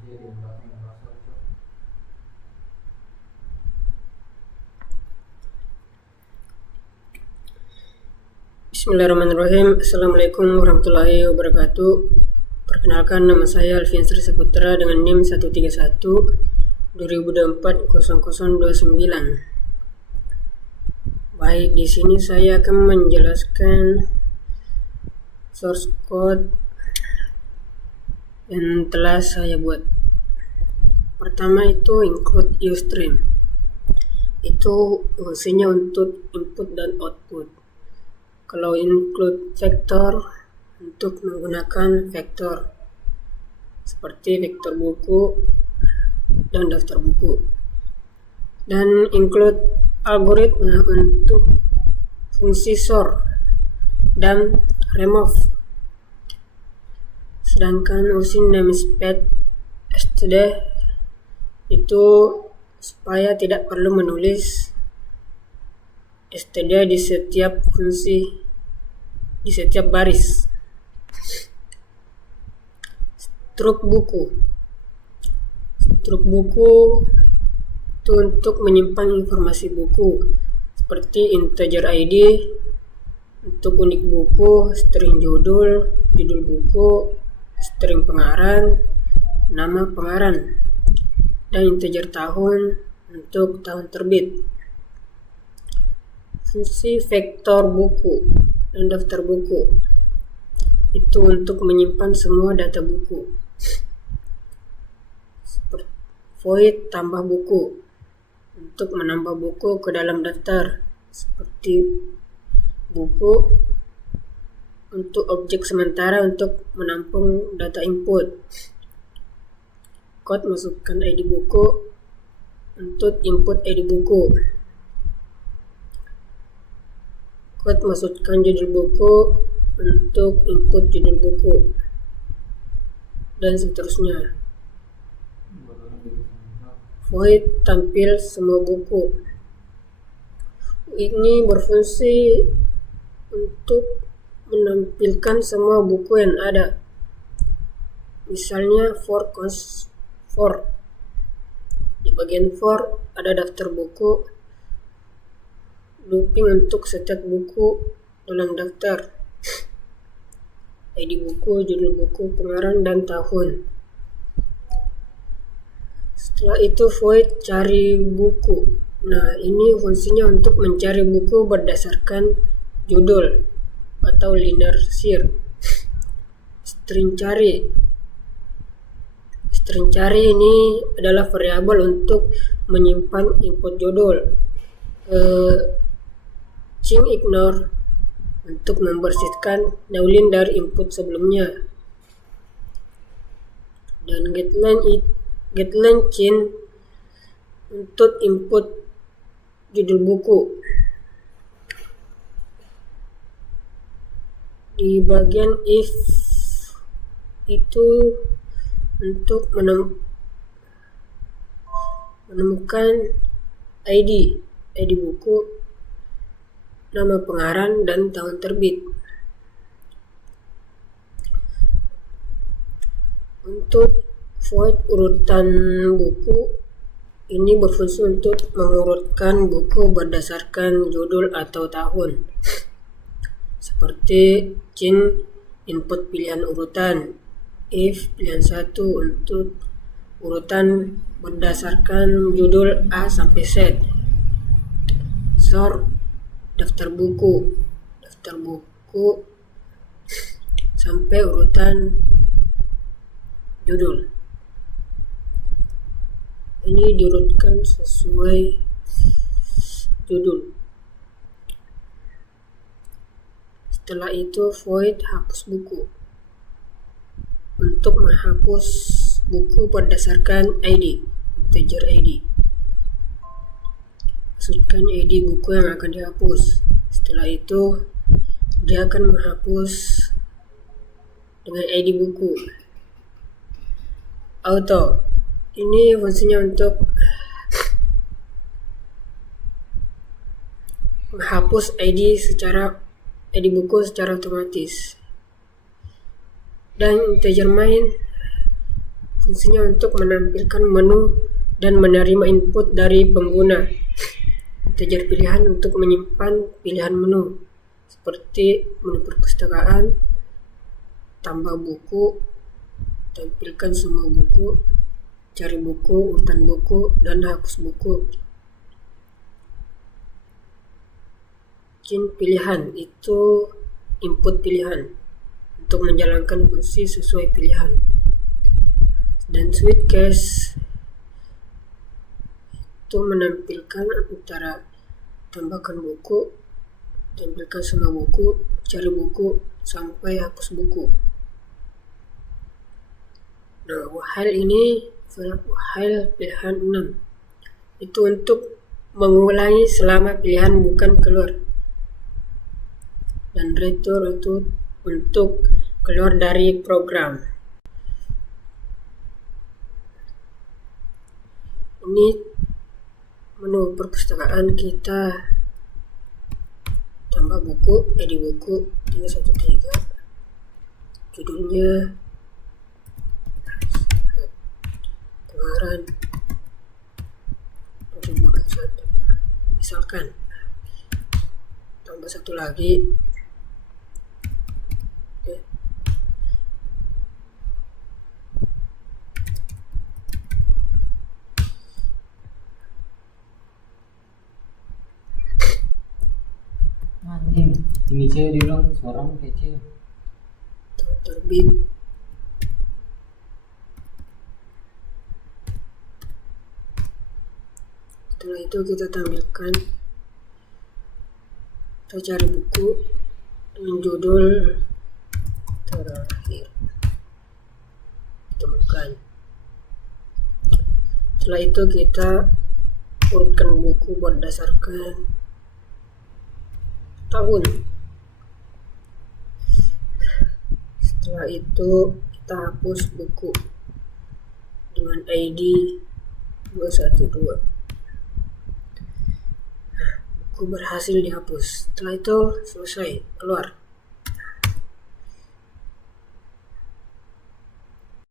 Bismillahirrahmanirrahim. Assalamualaikum warahmatullahi wabarakatuh. Perkenalkan, nama saya Alfian Sri Saputra dengan NIM 131 2024 0029. Baik, di sini saya akan menjelaskan source code yang telah saya buat. Pertama itu include uStream. Itu fungsinya untuk input dan output. Kalau include vektor untuk menggunakan vektor seperti vektor buku dan daftar buku. Dan include algoritma untuk fungsi sort dan remove. Sedangkan using namespace std itu supaya tidak perlu menulis std di setiap fungsi, di setiap baris. Struk buku. Struk buku itu untuk menyimpan informasi buku seperti integer ID, untuk unik buku, string judul, judul buku, string pengarang, nama pengarang, dan integer tahun untuk tahun terbit. Fungsi vektor buku dan daftar buku itu untuk menyimpan semua data buku. Seperti void tambah buku untuk menambah buku ke dalam daftar, seperti buku untuk objek sementara untuk menampung data input. Code masukkan ID buku untuk input ID buku. Code masukkan judul buku untuk input judul buku, dan seterusnya. Void tampil semua buku. Ini berfungsi untuk menampilkan semua buku yang ada. Misalnya for di bagian for ada daftar buku, looping untuk setiap buku dalam daftar, ID buku, judul buku, pengarang, dan tahun. Setelah itu void cari buku. Nah, ini fungsinya untuk mencari buku berdasarkan judul atau linear search. String cari. String cari ini adalah variabel untuk menyimpan input judul. String ignore untuk membersihkan newline dari input sebelumnya. Dan getLine chain untuk input judul buku. Di bagian if itu untuk menemukan ID buku, nama pengarang, dan tahun terbit. Untuk void urutan buku, ini berfungsi untuk mengurutkan buku berdasarkan judul atau tahun. Seperti chain input pilihan urutan, if pilihan 1 untuk urutan berdasarkan judul A sampai Z. Sort daftar buku sampai urutan judul. Ini diurutkan sesuai judul. Setelah itu void hapus buku untuk menghapus buku berdasarkan ID, integer ID. Masukkan ID buku yang akan dihapus. Setelah itu dia akan menghapus dengan ID buku. Auto. Ini fungsinya untuk menghapus ID buku secara otomatis. Dan integer main Fungsinya untuk menampilkan menu dan menerima input dari pengguna. Integer pilihan untuk menyimpan pilihan menu seperti menu perpustakaan, tambah buku, tampilkan semua buku, cari buku, urutan buku, dan hapus buku. Pilihan itu input pilihan untuk menjalankan fungsi sesuai pilihan. Dan switch case itu menampilkan antara tambahkan buku, tampilkan semua buku, cari buku, sampai hapus buku. Nah, while ini while pilihan 6 itu untuk mengulangi selama pilihan bukan keluar. Dan return itu untuk keluar dari program. Ini menu perpustakaan, kita tambah buku, edit buku 313, judulnya pengarang 2021 misalkan. Tambah satu lagi, ini cewek dibilang suara kayak cewek. terbit. Setelah itu kita tampilkan, kita cari buku dengan judul terakhir, temukan. Setelah itu kita urutkan buku berdasarkan tahun. Setelah itu kita hapus buku dengan ID 212. Buku berhasil dihapus. Setelah itu selesai, keluar.